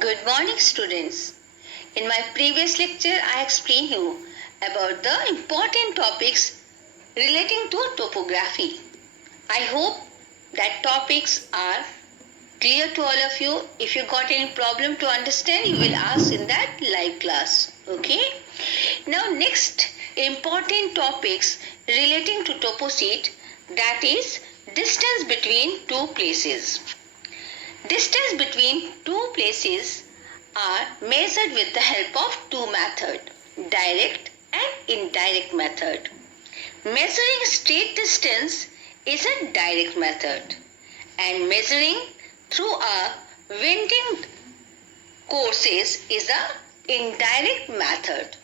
Good morning, students. In my previous lecture, I explained you about the important topics relating to topography. I hope that topics are clear to all of you. If you got any problem to understand, you will ask in that live class. Okay? Now, next important topics relating to topo sheet, that is distance between two places. Distance between two places are measured with the help of two methods, direct and indirect method. Measuring straight distance is a direct method and measuring through a winding courses is a indirect method.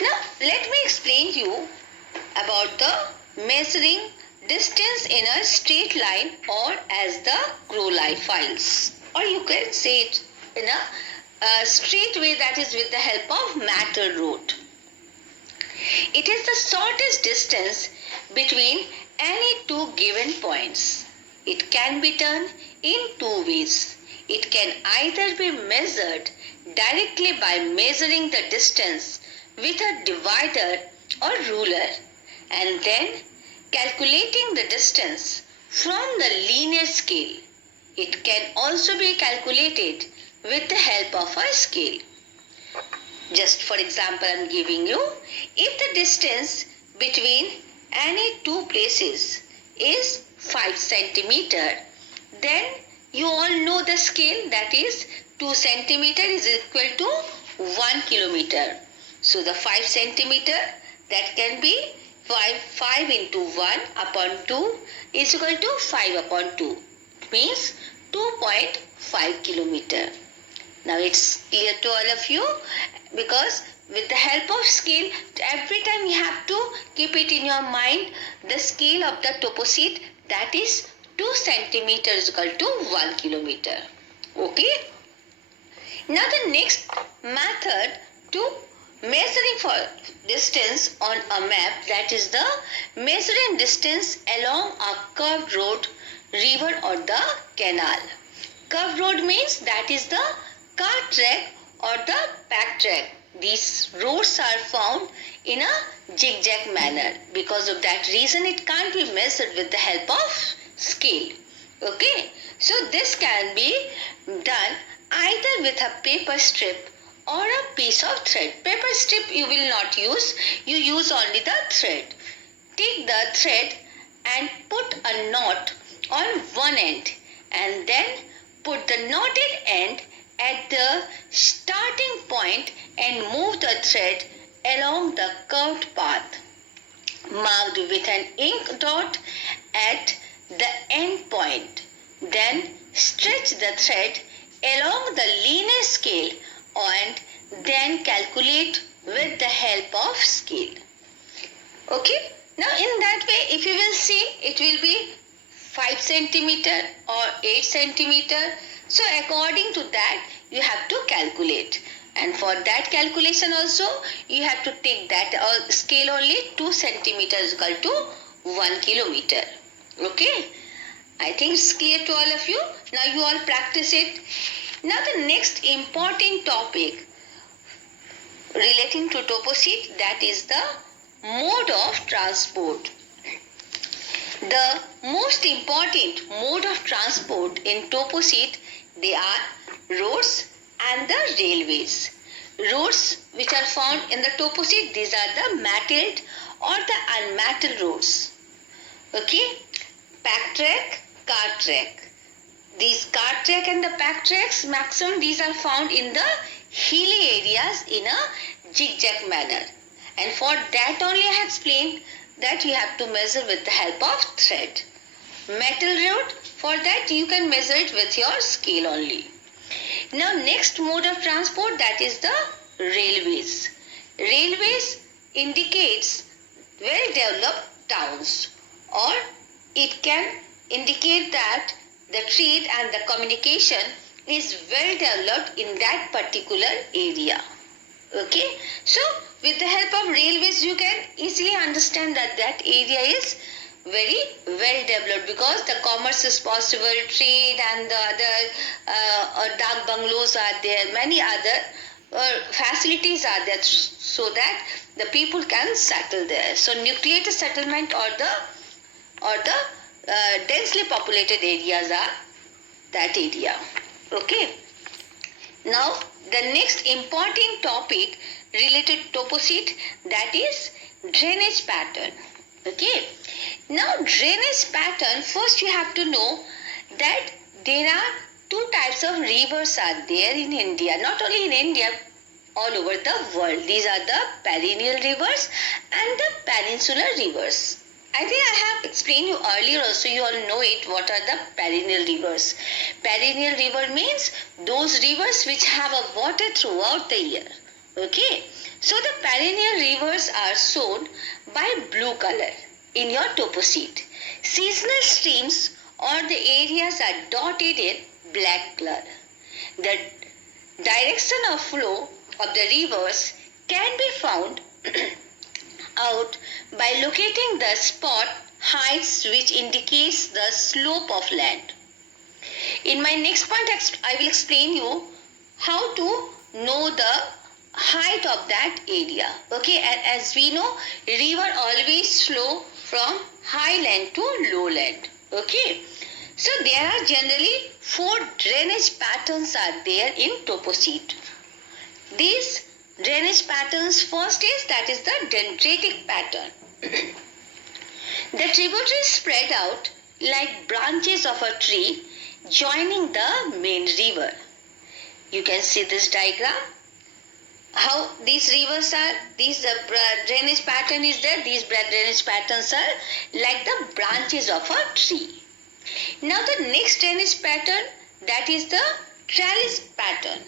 Now let me explain you about the measuring distance in a straight line or as the crow line files, or you can say it in a straight way, that is with the help of meter road. It is the shortest distance between any two given points. It can be done in two ways. It can either be measured directly by measuring the distance with a divider or ruler and then calculating the distance from the linear scale. It can also be calculated with the help of a scale. Just for example, I am giving you, if the distance between any two places is 5 centimeter, then you all know the scale, that is 2 centimeter is equal to 1 kilometer. So the 5 centimeter, that can be 5 into 1 upon 2 is equal to 5 upon 2. It means 2.5 kilometer. Now it's clear to all of you, because with the help of scale, every time you have to keep it in your mind, the scale of the topo sheet, that is 2 centimeter is equal to 1 kilometer. Okay. Now the next method to measuring for distance on a map, that is the measuring distance along a curved road, river or the canal. Curved road means that is the car track or the pack track. These roads are found in a zigzag manner. Because of that reason, it can't be measured with the help of scale. Okay, so this can be done either with a paper strip or a piece of thread. Paper strip you will not use, you use only the thread. Take the thread and put a knot on one end and then put the knotted end at the starting point and move the thread along the curved path marked with an ink dot at the end point. Then stretch the thread along the linear scale and then calculate with the help of scale. Okay, now in that way, if you will see, it will be 5 centimeter or 8 centimeter. So according to that, you have to calculate. And for that calculation also, you have to take that scale only 2 centimeters equal to 1 kilometer. Okay, I think it's clear to all of you. Now you all practice it. Now the next important topic relating to topo sheet, that is the mode of transport. The most important mode of transport in topo sheet, they are roads and the railways. Roads which are found in the topo sheet, these are the metalled or the unmetalled roads. Okay, pack track, car track. These car track and the pack tracks, maximum these are found in the hilly areas in a zigzag manner. And for that only I have explained that you have to measure with the help of thread. Metal road, for that you can measure it with your scale only. Now next mode of transport, that is the railways. Railways indicates well developed towns, or it can indicate that the trade and the communication is well developed in that particular area. Okay, so with the help of railways you can easily understand that that area is very well developed because the commerce is possible, trade and the other dark bungalows are there, many other facilities are there so that the people can settle there. So nucleated settlement or the densely populated areas are that area. Okay. Now the next important topic related to topocene, that is drainage pattern. Okay. Now drainage pattern, first you have to know that there are two types of rivers are there in India, not only in India, all over the world. These are the perennial rivers and the peninsular rivers. I think I have explained you earlier also, you all know it, what are the perennial rivers. Perennial river means those rivers which have a water throughout the year. Okay. So the perennial rivers are shown by blue color in your topo sheet. Seasonal streams or the areas are dotted in black color. The direction of flow of the rivers can be found out by locating the spot heights which indicates the slope of land. In my next point, I will explain you how to know the height of that area. Okay, and as we know, river always flow from high land to low land. Okay, so there are generally 4 drainage patterns are there in topo sheet. These drainage patterns, first is that is the dendritic pattern. The tributaries spread out like branches of a tree joining the main river. You can see this diagram. How these rivers are, these drainage pattern is there. These drainage patterns are like the branches of a tree. Now the next drainage pattern, that is the trellis pattern.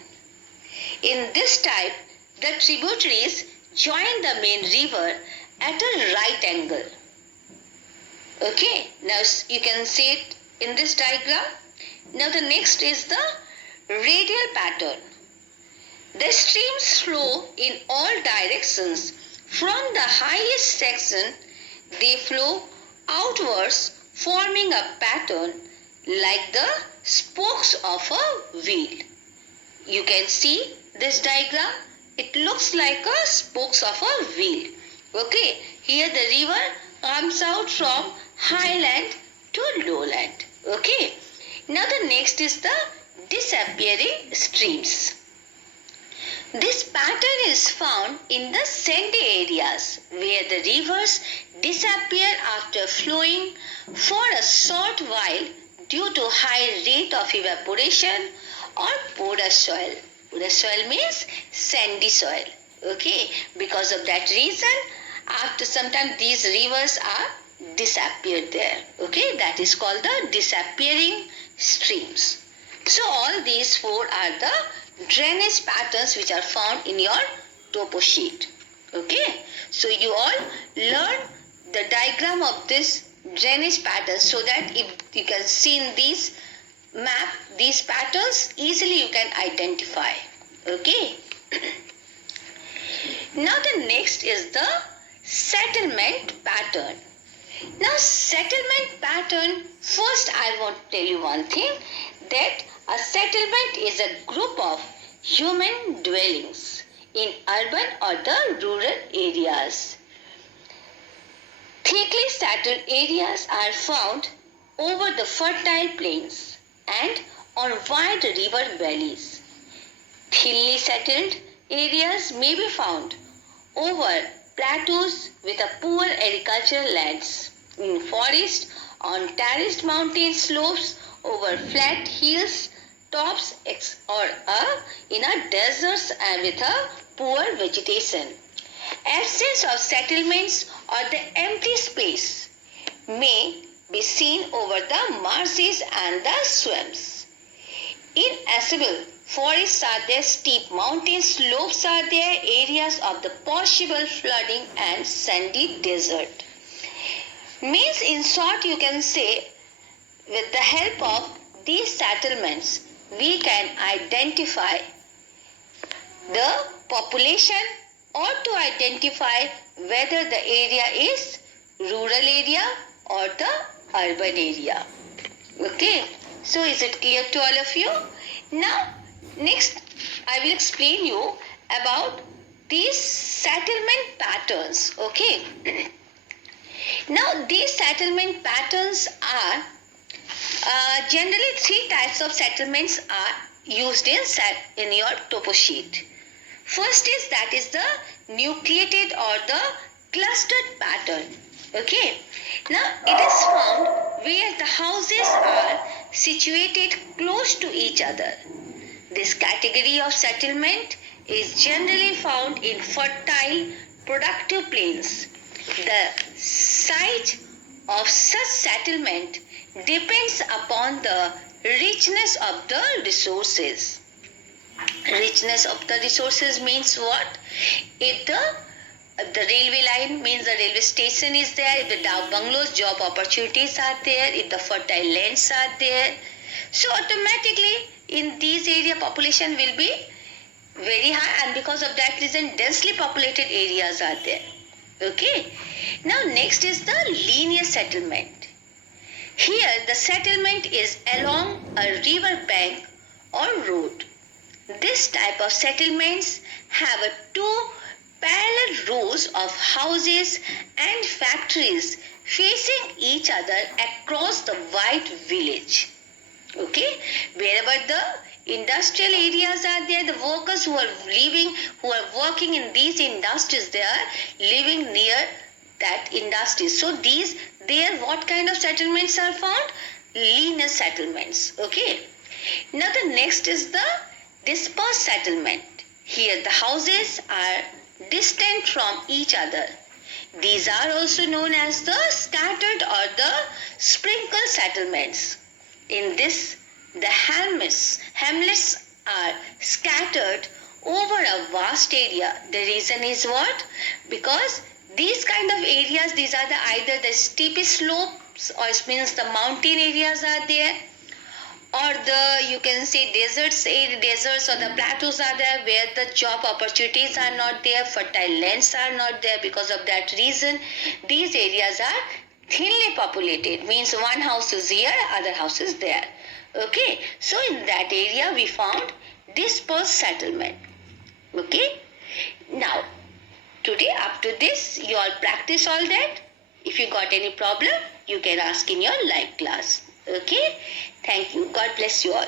In this type, the tributaries join the main river at a right angle. Okay, now you can see it in this diagram. Now the next is the radial pattern. The streams flow in all directions. From the highest section, they flow outwards, forming a pattern like the spokes of a wheel. You can see this diagram. It looks like a spokes of a wheel. Okay, here the river comes out from highland to lowland. Okay, now the next is the disappearing streams. This pattern is found in the sandy areas where the rivers disappear after flowing for a short while due to high rate of evaporation or porous soil. Porous soil means sandy soil. Okay, because of that reason, after some time these rivers are disappeared there. Okay, that is called the disappearing streams. So all these 4 are the drainage patterns which are found in your topo sheet. Okay, so you all learn the diagram of this drainage pattern so that if you can see in these map, these patterns, easily you can identify. Okay. Now the next is the settlement pattern. Now settlement pattern, first I want to tell you one thing, that a settlement is a group of human dwellings in urban or the rural areas. Thickly settled areas are found over the fertile plains and on wide river valleys. Thinly settled areas may be found over plateaus with a poor agricultural lands, in forest, on terraced mountain slopes, over flat hills tops, or in a deserts with a poor vegetation. Absence of settlements or the empty space may be seen over the marshes and the swamps. Inaccessible forests are there, steep mountain slopes are there, areas of the possible flooding and sandy desert. Means in short you can say, with the help of these settlements, we can identify the population or to identify whether the area is rural area or the urban area. Okay, so is it clear to all of you? Now, next I will explain you about these settlement patterns. Okay, now these settlement patterns are generally three types of settlements are used in your topo sheet. First is the nucleated or the clustered pattern. Okay. Now it is found where the houses are situated close to each other. This category of settlement is generally found in fertile, productive plains. The site of such settlement depends upon the richness of the resources. Richness of the resources means what? If the railway line means the railway station is there, if the bungalows, job opportunities are there, if the fertile lands are there, so automatically in these area population will be very high, and because of that reason densely populated areas are there. Okay. Now next is the linear settlement. Here the settlement is along a river bank or road. This type of settlements have two parallel rows of houses and factories facing each other across the wide village. Okay, wherever the industrial areas are there, the workers who are working in these industries, they are living near that industry. So there what kind of settlements are found? Linear settlements. Okay. Now the next is the dispersed settlement. Here the houses are distant from each other. These are also known as the scattered or the sprinkle settlements. In this, the hamlets are scattered over a vast area. The reason is what? Because these kind of areas, these are either the steep slopes, or it means the mountain areas are there, or you can say deserts or the plateaus are there where the job opportunities are not there, fertile lands are not there. Because of that reason, these areas are thinly populated, means one house is here, other house is there. Okay, so in that area we found dispersed settlement. Okay, now today up to this you all practice all that. If you got any problem, you can ask in your live class. Okay, thank you. God bless you all.